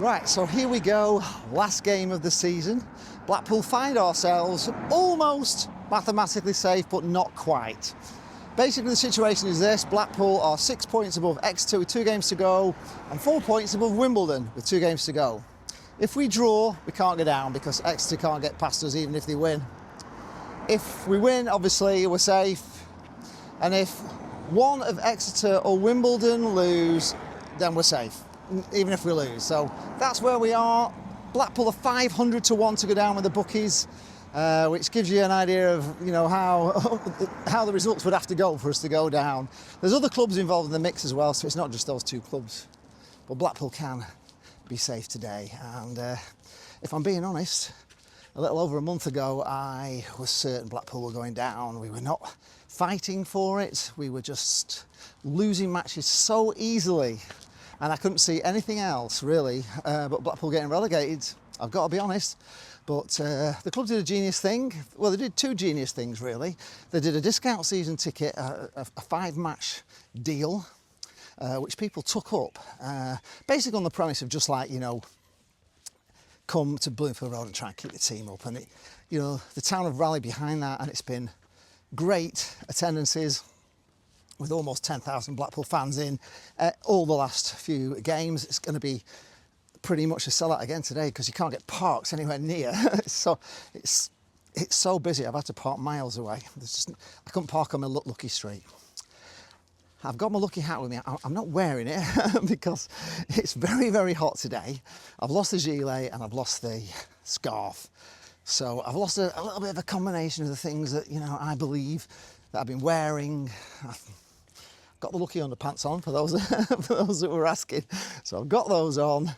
Right, so here we go, last game of the season. Blackpool find ourselves almost mathematically safe, but not quite. Basically the situation is this: Blackpool are 6 points above Exeter with 2 games to go, and 4 points above Wimbledon with 2 games to go. If we draw, we can't go down because Exeter can't get past us even if they win. If we win, obviously we're safe, and if one of Exeter or Wimbledon lose, then we're safe, even if we lose. So that's where we are. Blackpool are 500 to 1 to go down with the bookies, which gives you an idea of, you know, how the results would have to go for us to go down. There's other clubs involved in the mix as well, so it's not just those 2 clubs. But Blackpool can be safe today. And if I'm being honest, a little over a month ago, I was certain Blackpool were going down. We were not fighting for it. We were just losing matches so easily. And I couldn't see anything else, really, but Blackpool getting relegated. I've got to be honest. But the club did a genius thing. Well, they did 2 genius things, really. They did a discount season ticket, a 5-match deal, which people took up, basically on the premise of just like, you know, come to Bloomfield Road and try and keep the team up. And, you know, the town have rallied behind that, and it's been great attendances, with almost 10,000 Blackpool fans in all the last few games. It's going to be pretty much a sellout again today because you can't get parks anywhere near. So it's so busy. I've had to park miles away. I couldn't park on my lucky street. I've got my lucky hat with me. I'm not wearing it because it's very, very hot today. I've lost the gilet and I've lost the scarf. So I've lost a little bit of a combination of the things that, you know, I believe that I've been wearing. I've got the lucky underpants on for those that were asking. So I've got those on.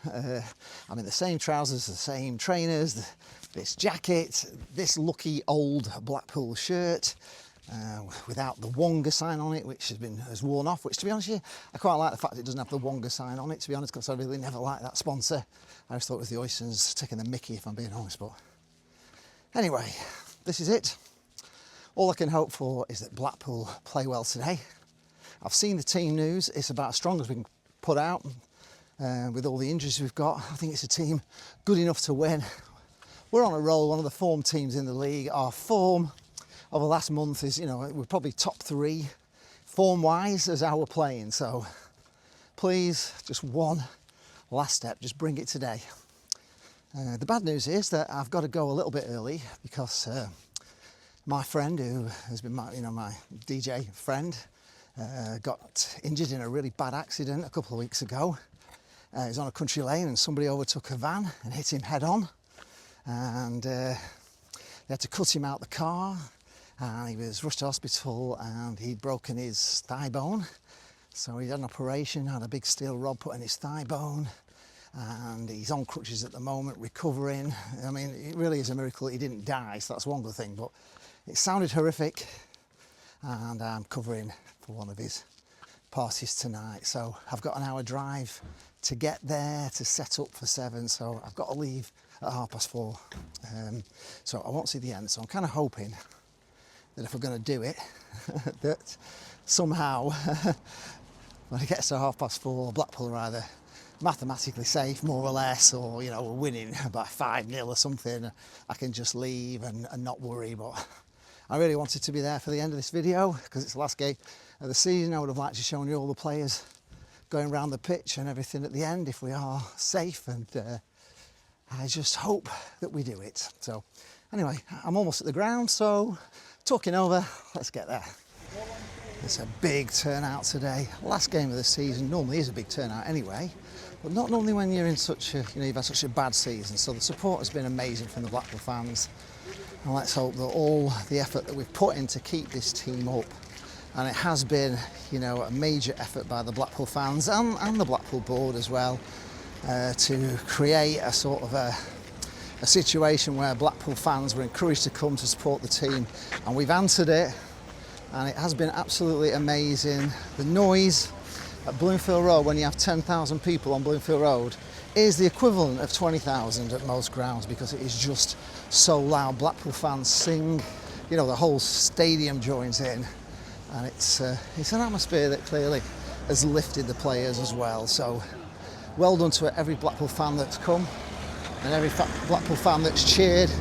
I'm in the same trousers, the same trainers, this jacket, this lucky old Blackpool shirt. Without the Wonga sign on it, which has worn off, which, to be honest with you, I quite like the fact it doesn't have the Wonga sign on it, to be honest, because I really never liked that sponsor. I always thought it was the Oysters taking the mickey, if I'm being honest. But anyway, this is it. All I can hope for is that Blackpool play well today. I've seen the team news. It's about as strong as we can put out with all the injuries we've got. I think it's a team good enough to win. We're on a roll, one of the form teams in the league. Our form over the last month is, you know, we're probably top 3 form-wise as how we're playing. So please, just one last step, just bring it today. The bad news is that I've got to go a little bit early because my friend, who has been my DJ friend, got injured in a really bad accident a couple of weeks ago. He was on a country lane and somebody overtook a van and hit him head on. And they had to cut him out the car. And he was rushed to hospital and he'd broken his thigh bone. So he had an operation, had a big steel rod put in his thigh bone, and he's on crutches at the moment, recovering. I mean, it really is a miracle he didn't die, so that's one good thing, but it sounded horrific, and I'm covering for one of his parties tonight. So I've got an hour drive to get there to set up for 7, so I've got to leave at 4:30. So I won't see the end, so I'm kind of hoping that if we're going to do it, that somehow when it gets to 4:30, Blackpool are either mathematically safe, more or less, or, you know, we're winning by 5-0 or something. I can just leave and not worry. But I really wanted to be there for the end of this video because it's the last game of the season. I would have liked to show you all the players going around the pitch and everything at the end if we are safe, and I just hope that we do it. So anyway, I'm almost at the ground, so talking over, let's get there. It's a big turnout today. Last game of the season normally is a big turnout anyway, but not normally when you're in such a, you know, you've had such a bad season. So the support has been amazing from the Blackpool fans, and let's hope that all the effort that we've put in to keep this team up, and it has been, you know, a major effort by the Blackpool fans and the Blackpool board as well, to create a sort of a situation where Blackpool fans were encouraged to come to support the team, and we've answered it, and it has been absolutely amazing. The noise at Bloomfield Road, when you have 10,000 people on Bloomfield Road, is the equivalent of 20,000 at most grounds because it is just so loud. Blackpool fans sing, you know, the whole stadium joins in, and it's an atmosphere that clearly has lifted the players as well. So well done to every Blackpool fan that's come and every Blackpool fan that's cheered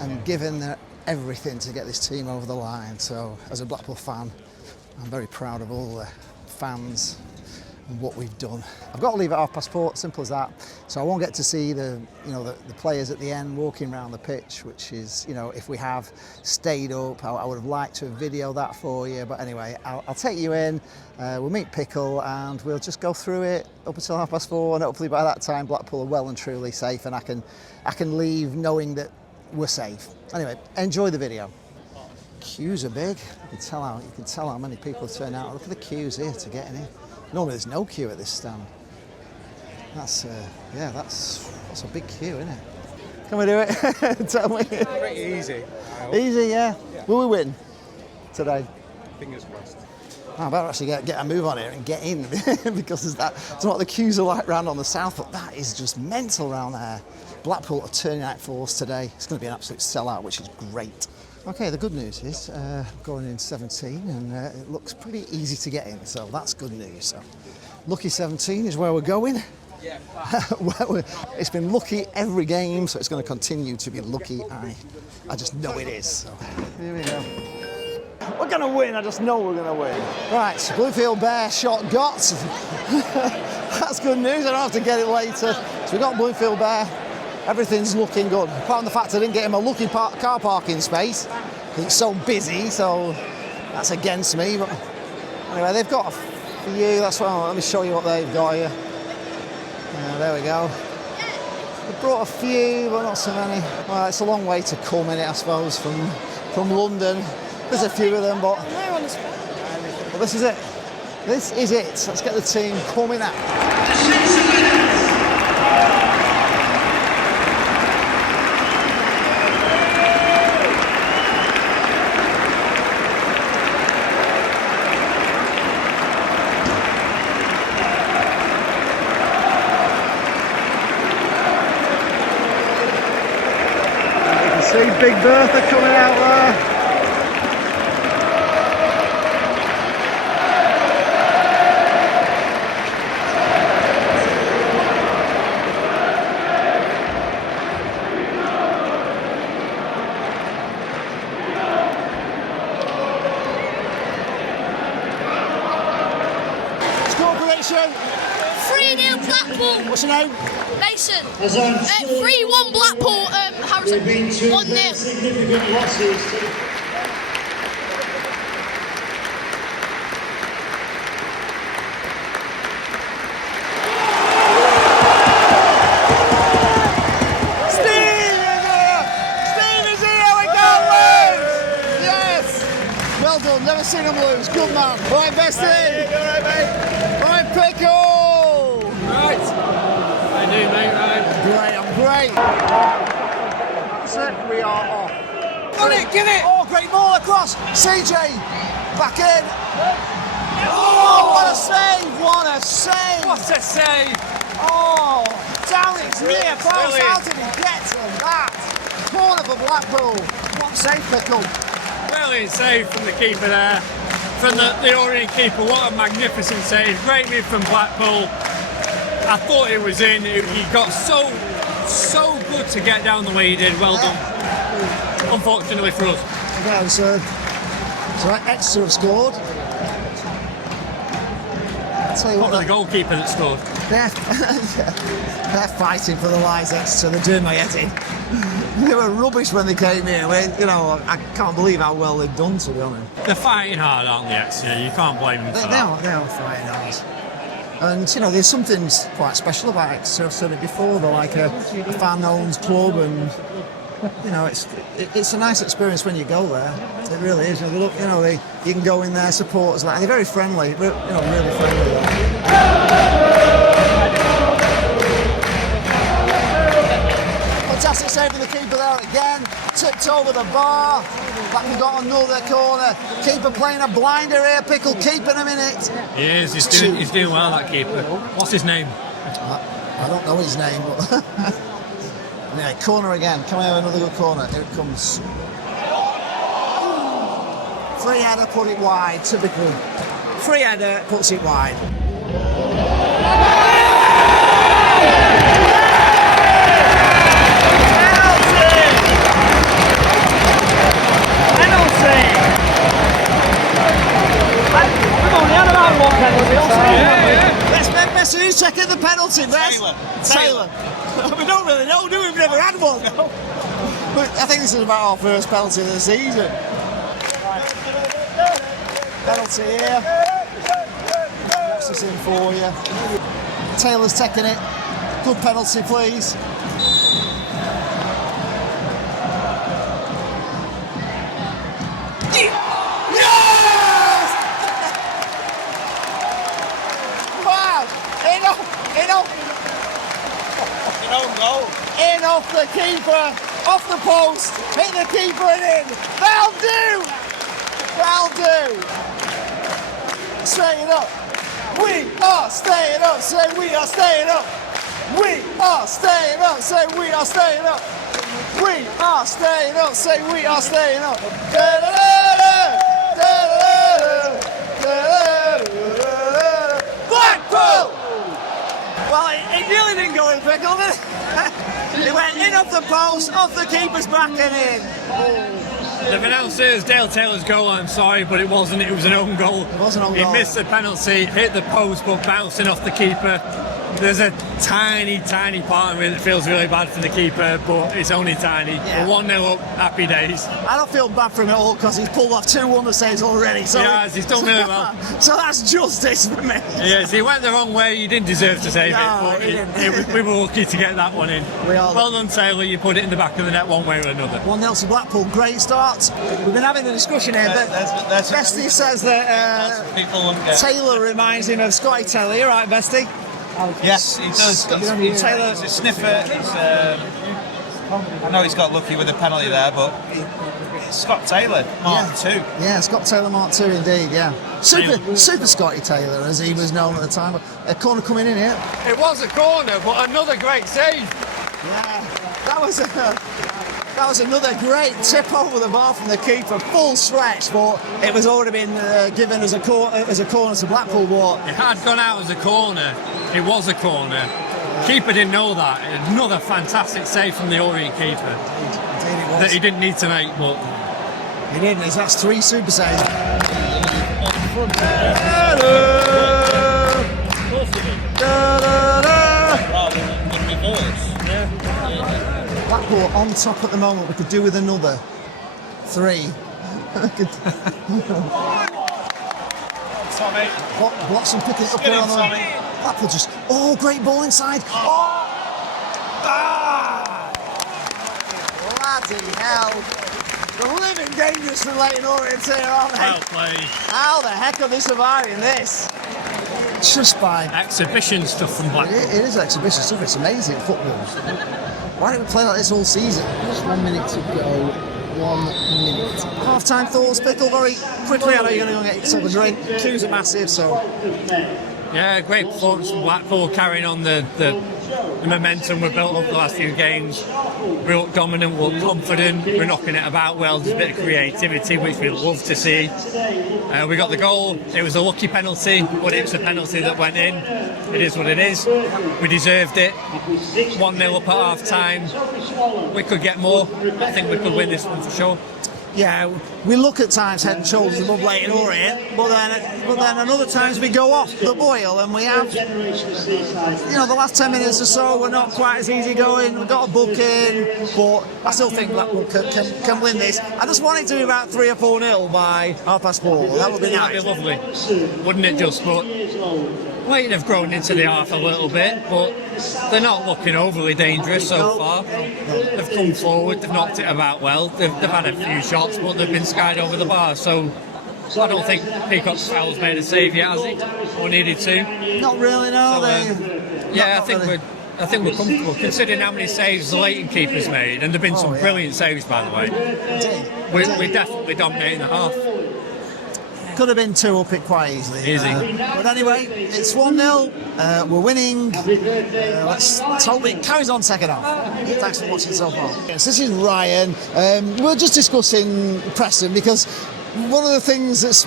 and given their everything to get this team over the line. So as a Blackpool fan, I'm very proud of all the fans and what we've done. I've got to leave at 4:30, simple as that. So I won't get to see the players at the end walking around the pitch, which is, if we have stayed up, I would have liked to have videoed that for you. But anyway, I'll take you in. We'll meet Pickle and we'll just go through it up until 4:30, and hopefully by that time Blackpool are well and truly safe, and I can leave knowing that we're safe. Anyway, enjoy the video. Queues are big. You can tell how many people have turned out. Look at the queues here to get in here. Normally there's no queue at this stand. That's a big queue, isn't it? Can we do it? Tell me. Pretty easy. Easy, yeah. Will we win today? Fingers crossed. I better actually get a move on here and get in because it's what the queues are like round on the south, but that is just mental round there. Blackpool are turning out force today. It's going to be an absolute sellout, which is great. Okay, the good news is going in 17 and it looks pretty easy to get in, so that's good news. So, lucky 17 is where we're going. Yeah. It's been lucky every game, so it's going to continue to be lucky. I just know it is. So, here we go. We're going to win, I just know we're going to win. Right, so Bloomfield Bear shot got. That's good news, I don't have to get it later. So we got Bloomfield Bear. Everything's looking good. Apart from the fact I didn't get him a lucky car parking space. It's so busy, so that's against me. But anyway, they've got a few. That's why. Let me show you what they've got here. There we go. They brought a few, but not so many. Well, it's a long way to come in it, I suppose, from London. There's a few of them, but this is it. This is it. Let's get the team coming out. See Big Bertha coming out there. Score prediction. 3-0 Blackpool. What's your name? Mason. 3-1 Blackpool. Harrison. 1-0. Significant losses. Well done, never seen him lose. Good man. Right, Bestie. All right, mate. Right, Pickle. Right. I do, mate. Right. Great, I'm great. That's it, we are off. Got it, give it. Oh, great ball across. CJ, back in. Oh, what a save, what a save. What a save. Oh, down its near post. Brilliant. How did he get to that? Corner for Blackpool. What save, Pickle. Brilliant save from the keeper there. From the Orient keeper, what a magnificent save. Great move from Blackpool. I thought it was in. He got so good to get down the way he did. Well done. Unfortunately for us. Okay, so Exeter have scored. I'll tell you what, Probably the goalkeeper that scored. they're fighting for the lives, Exeter. They're doing my head in. They were rubbish when they came here. I can't believe how well they've done, to be honest. They're fighting hard, aren't they, Exeter? You can't blame them for that. They are fighting hard. And there's something quite special about Exeter. I've said it before. They're like a fan-owned club, and it's a nice experience when you go there. It really is. You can go in there, supporters, they're very friendly. Really friendly. Fantastic save from the keeper there again. Tipped over the bar. Back we got another corner. Keeper playing a blinder here. Pickle keeping him in it. He is. He's doing well, that keeper. What's his name? I don't know his name, but anyway, corner again. Can we have another good corner? Here it comes. Free header, put it wide. Typical. Free header, puts it wide. Second the penalty, best. Taylor. We don't really know, do we? We've never had one. But I think this is about our first penalty of the season. Penalty here. What's this in for you? Taylor's taking it. Good penalty, please. Yes! Wow! In off the keeper, off the post, hit the keeper and in. That'll do! Straighten up. We are staying up. Say we are staying up. We are staying up. Say we are staying up. We are staying up. Say we are staying up. Blackpool! Well, it really didn't go in pickle, did it? It went in off the post, off the keeper's back and in. The announcer's Dale Taylor's goal, I'm sorry, but it wasn't. It was an own goal. It was an own goal. He missed the penalty, hit the post, but bouncing off the keeper. There's a tiny part of me that feels really bad for the keeper, but it's only tiny. Yeah. 1-0 up, happy days. I don't feel bad for him at all because he's pulled off 2 wonder saves already. So He's done really well. So that's justice for me. Yes, he went the wrong way. He didn't deserve to save No, it, he but didn't. we were lucky to get that one in. We are. Well done, Taylor. You put it in the back of the net one way or another. 1-0 to Blackpool, great start. We've been having a discussion here, but Bestie says that Taylor reminds him of Scotty Taylor. You're right, Bestie? Yes, he does. Taylor. He's a sniffer. I know he's got lucky with the penalty there, but Scott Taylor, Mark II. Yeah, Scott Taylor Mark II indeed, yeah. Super Scotty Taylor, as he was known at the time. A corner coming in here. It was a corner, but another great save. Yeah, that was another great tip over the bar from the keeper, full stretch, but it was already been given as a corner to Blackpool. But It had gone out as a corner. It was a corner. Keeper didn't know that. Another fantastic save from the Orient keeper indeed it was. that he didn't need to make, but He didn't. That's 3 super saves. Blackpool on top at the moment. We could do with another 3. Tommy. Bloxham picking it up Get here in, on the Tommy. Blackpool just great ball inside. Bloody hell. The living dangerous for Leyton Orient here, aren't they? well played. How the heck are they surviving this? Just by Exhibition stuff from Blackpool. it is exhibition stuff. It's amazing football. Why don't we play like this all season? Just 1 minute to go. 1 minute. Half-time thoughts, Pickle, very quickly. I know you're going to go and get yourself a drink. Queues are massive, so Yeah, great performance from Blackpool, carrying on the momentum we've built up the last few games. We look dominant, we look confident, we're knocking it about well. There's a bit of creativity, which we love to see. We got the goal. It was a lucky penalty, but it was a penalty that went in. It is what it is. We deserved it. 1-0 up at half-time. We could get more. I think we could win this one for sure. yeah, we look at times head and shoulders above Leyton Orient, but then at other times we go off the boil and we have, the last 10 minutes or so we're not quite as easy going. We've got a book in, but I still think Blackpool can win this. I just want it to be about 3 or 4-0 by 4:30. That would be nice. That'd be lovely, wouldn't it just? But Leyton have grown into the half a little bit, but they're not looking overly dangerous so far. They've come forward, they've knocked it about well, they've had a few shots, but they've been skied over the bar, so I don't think Peacock's foul's made a save yet, has he? Or needed to? Not really, no. So, I think we're comfortable, considering how many saves the Leyton keeper's made, and there've been some brilliant saves, by the way. We're definitely dominating the half. Could have been 2 up it quite easily. Easy. But anyway, it's 1-0. We're winning. Let's hope it carries on second half. Thanks for watching so far. Yes, this is Ryan. We're just discussing Preston because one of the things it's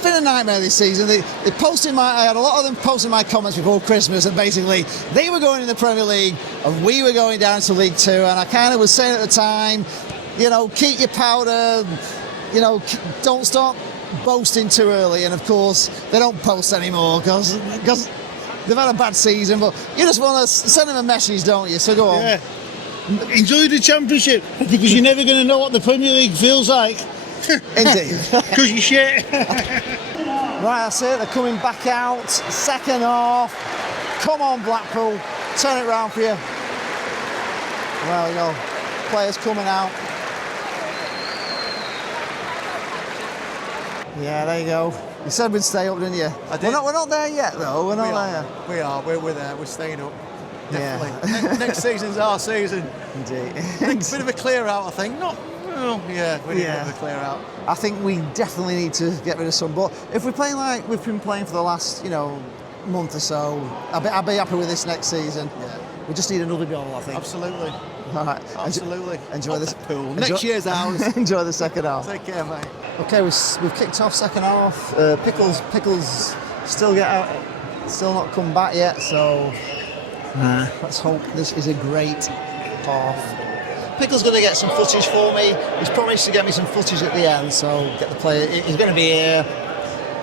been a nightmare this season. They posted I had a lot of them posting my comments before Christmas, and basically they were going in the Premier League and we were going down to League Two. And I kind of was saying at the time, keep your powder. Don't start boasting too early, and of course they don't post anymore because they've had a bad season, but you just want to send them a message, don't you? So go on. Yeah. Enjoy the Championship because you're never going to know what the Premier League feels like. Indeed. Because you shit. Right, that's it. They're coming back out. Second half. Come on, Blackpool. Turn it round for you. Well, you know, players coming out. Yeah, there you go. You said we'd stay up, didn't you? I did. We're not there yet, though. We're not there. We are. We're there. We're staying up. Definitely. Yeah. Next season's our season. Indeed. Bit of a clear out, I think. Not. Well, yeah, we need a bit of a clear out. I think we definitely need to get rid of some. But if we're playing like we've been playing for the last, month or so, I'll be happy with this next season. Yeah. We just need another goal, I think. Absolutely. All right. Absolutely. Enjoy this. Pool. Next year's ours. Enjoy the second half. Take care, mate. Okay, we've kicked off second half. Pickles still still not come back yet. So let's hope this is a great half. Pickle's going to get some footage for me. He's promised to get me some footage at the end. So get the player. He's going to be here.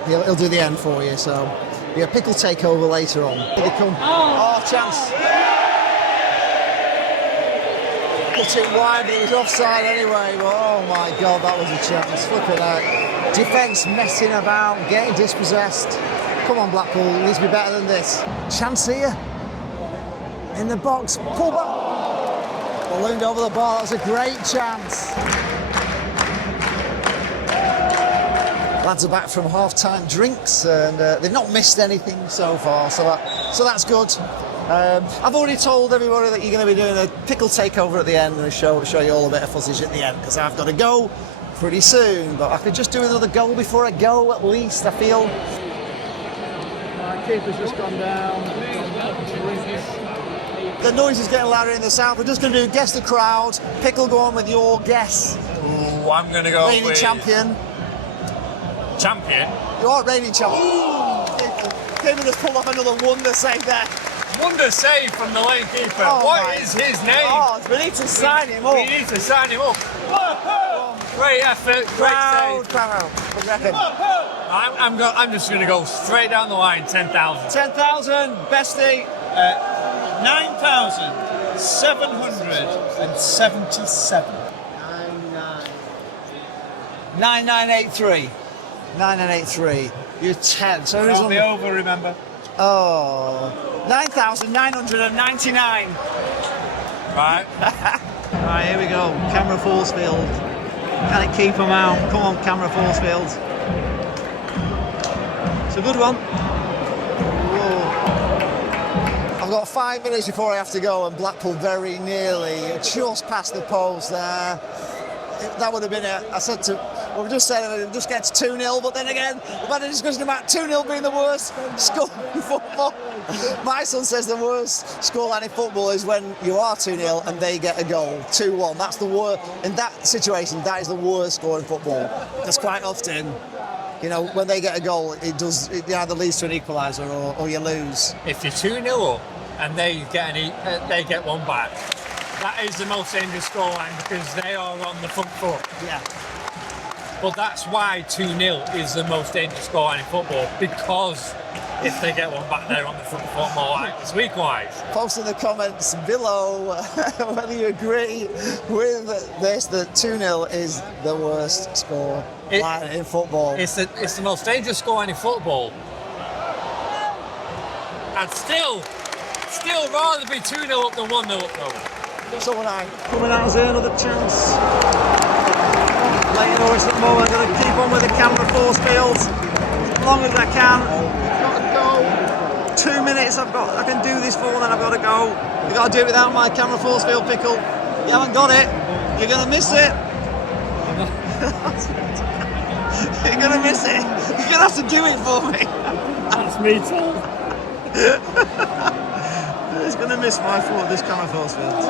He'll do the end for you. So yeah, Pickle take over later on. Here they come. Oh, chance. Put it wide, it was offside anyway, but oh my God, that was a chance. Flipping out. Defence messing about, getting dispossessed. Come on, Blackpool, you need to be better than this. Chance here. In the box, pull back. Ballooned over the bar, that was a great chance. Lads are back from half-time drinks and they've not missed anything so far, so that's good. I've already told everybody that you're going to be doing a Pickle takeover at the end and show you all a bit of footage at the end because I've got to go pretty soon, but I could just do another goal before I go at least, I feel. My keeper's just gone down. The noise is getting louder in the south. We're just going to do guess the crowd. Pickle, go on with your guess. Ooh, I'm going to go Reigning with... champion. Champion? You are reigning champion. Keeper just pulled off another wonder save there. Wonder save from the lane keeper. Oh, What is his name? Oh, we need to sign him up. We need to sign him up. Great effort, great save. Crowd. What reckon? I'm just going to go straight down the line, 10,000. 10,000, bestie. 9,777. 9983. 9983. You're 10. So who's Can't on be over, remember? Oh. 9,999. Right. Right, here we go. Camera Forcefield. Can it keep him out? Come on, Camera Forcefield. It's a good one. Whoa. I've got 5 minutes before I have to go, and Blackpool very nearly just past the post there. That would have been it. I said to, well, we just said it just gets 2-0, but then again, we've had a discussion about 2-0 being the worst score in football. My son says the worst scoreline in football is when you are 2-0 and they get a goal, 2-1. That's the worst. In that situation, that is the worst score in football. Because quite often, when they get a goal, it either leads to an equaliser or you lose. If you're 2-0 up and they get one back, that is the most dangerous scoreline because they are on the front foot. Yeah. But that's why 2-0 is the most dangerous scoreline in football, because if they get one back, they're on the front foot more like it's weak-wise. Post in the comments below whether you agree with this, that 2-0 is the worst score line in football. It's the most dangerous scoreline in football. I'd still rather be 2-0 up than 1-0 up though. So when I coming out as another chance. Leyton Orient at the moment. I'm going to keep on with the Camera Forcefield as long as I can. I've got to go. 2 minutes I can do this for, and then I've got to go. You've got to do it without my Camera Forcefield, Pickle. You haven't got it. You're going to miss it. You're going to miss it. You're going to have to do it for me. That's me too. He's going to miss my foot, this Camera Forcefield.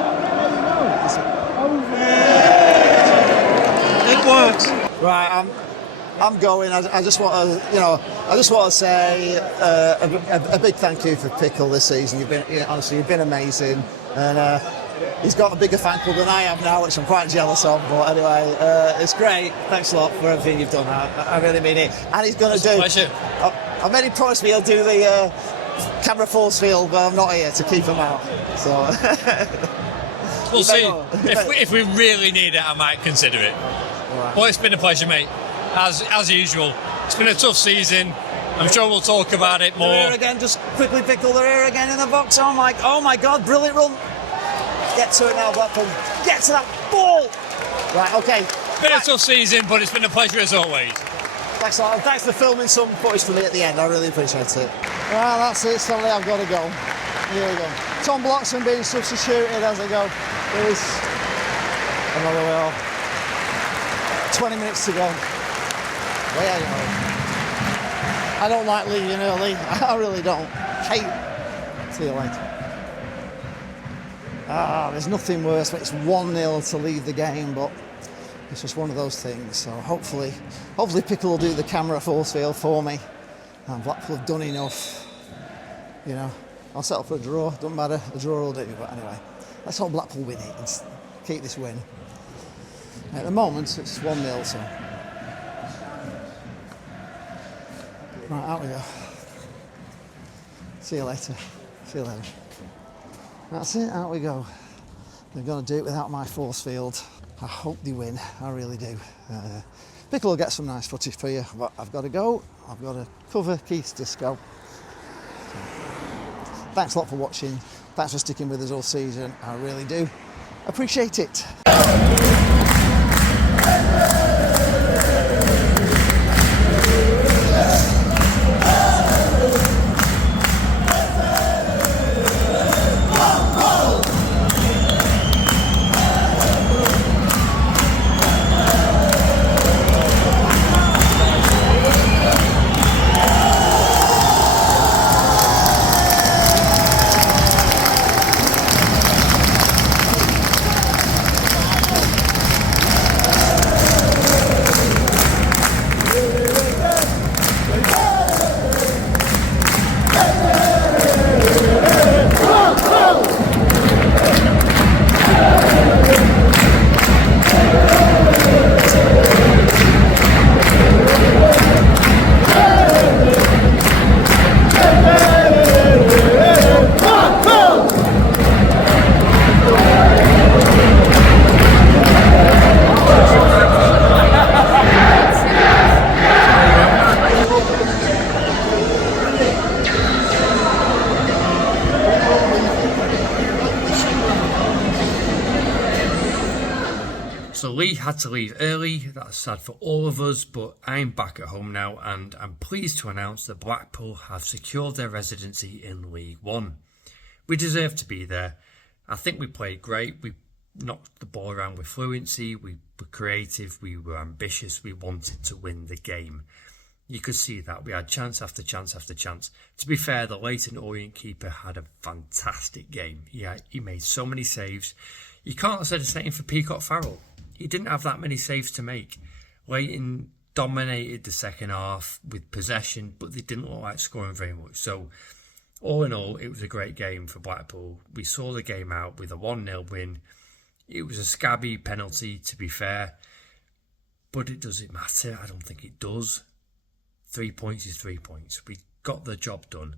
It works. Right, I'm going. I just want to say a big thank you for Pickle this season. You've been amazing, and he's got a bigger fan club than I have now, which I'm quite jealous of. But anyway, it's great. Thanks a lot for everything you've done. I really mean it. And he's going to do. Pleasure. I've made him promise me he'll do the camera force field, but I'm not here to keep them out. So we'll see. If we really need it, I might consider it. Right. Well, it's been a pleasure, mate. As usual, it's been a tough season. I'm sure we'll talk about it more. They're here again, just quickly pickle. They're here again in the box. Oh my God, brilliant run. Get to it now, Blackpool. Get to that ball. Right, okay. Been a tough season, but it's been a pleasure as always. Thanks a lot. Thanks for filming some footage for me at the end. I really appreciate it. Well, that's it, Stanley. I've got to go. Here we go. Tom Bloxham being substituted as I go. There is another 20 minutes to go. Way out of home. I don't like leaving early. I really don't. Hate. See you later. There's nothing worse when it's 1-0 to leave the game, but it's just one of those things. So hopefully Pickle will do the camera force field for me, and Blackpool have done enough. You know, I'll settle for a draw. Doesn't matter. A draw will do. But anyway, let's hope Blackpool win it and keep this win. At the moment, it's 1-0. So right, out we go. See you later. See you later. That's it, out we go. They're going to do it without my force field. I hope they win, I really do. Pickle will get some nice footage for you, but I've got to go. I've got to cover Keith's disco. So, thanks a lot for watching. Thanks for sticking with us all season. I really do appreciate it. So Lee had to leave early. That's sad for all of us, but I'm back at home now and I'm pleased to announce that Blackpool have secured their residency in League One. We deserve to be there. I think we played great. We knocked the ball around with fluency. We were creative. We were ambitious. We wanted to win the game. You could see that. We had chance after chance after chance. To be fair, the Leyton Orient keeper had a fantastic game. Yeah, he made so many saves. You can't have said the same for Peacock Farrell. He didn't have that many saves to make. Leyton dominated the second half with possession, but they didn't look like scoring very much. So, all in all, it was a great game for Blackpool. We saw the game out with a 1-0 win. It was a scabby penalty, to be fair, but it doesn't matter. I don't think it does. 3 points is 3 points. We got the job done.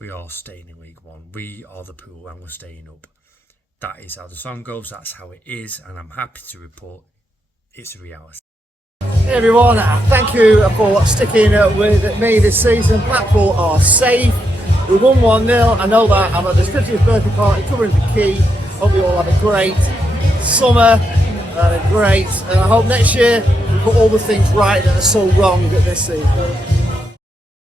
We are staying in League One. We are the pool and we're staying up. That is how the song goes. That's how it is. And I'm happy to report it's a reality. Hey everyone, thank you for sticking with me this season. Blackpool are safe. We won 1-0. I know that. I'm at the 50th birthday party covering the key. Hope you all have a great summer. Great. And I hope next year we put all the things right that are so wrong this season.